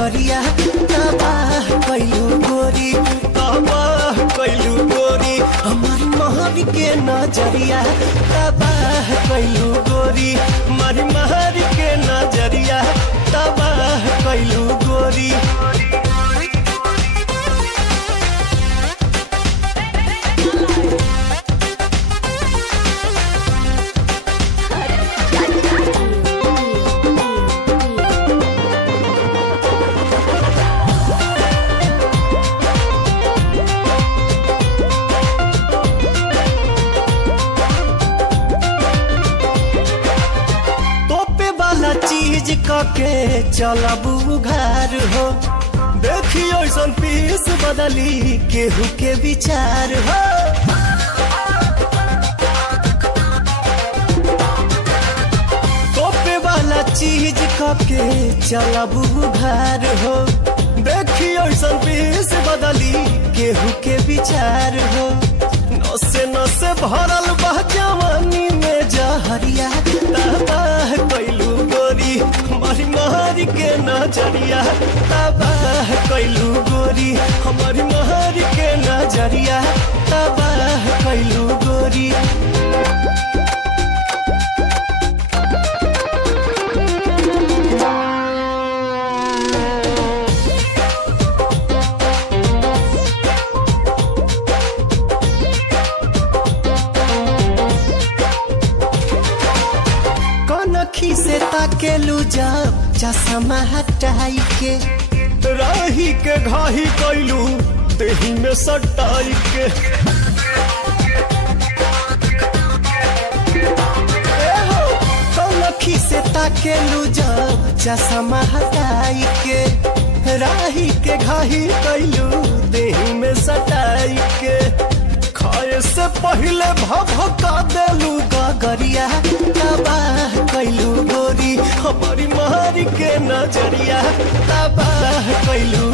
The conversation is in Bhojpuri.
गगरिया तबाह कैलू गोरी तबाह कैलू गोरी हमारी महर के नजरिया तबाह कैलू गोरी हमारी महर के नजरिया तबाह कैलू गोरी। चीज के चलबू घर हो देखियो ऐसन पीस बदली केहू के विचार हो तोपे वाला चीज के चलबू घर हो देखियो ऐसन पीस बदली केहू के विचार हो नसे नसे भरल बह जवानी में जहरिया तबाह कैलू गोरी हमारी महर के नजरिया तबाह कैलू गोरी हमारी महर के नजरिया तबाह कैलू गोरी। कनखी से ताकेलू जब चश्मा हटाई के राही के घाही कैलू देही में सटाई के कनखी से ताकेलू जब चश्मा हटाई के राही के घाही कैलू देही में सटाई के खाए से पहले भभका देलू गगरिया तबाह कैलू गोरी हमारी महर के नजरिया तबाह कैलू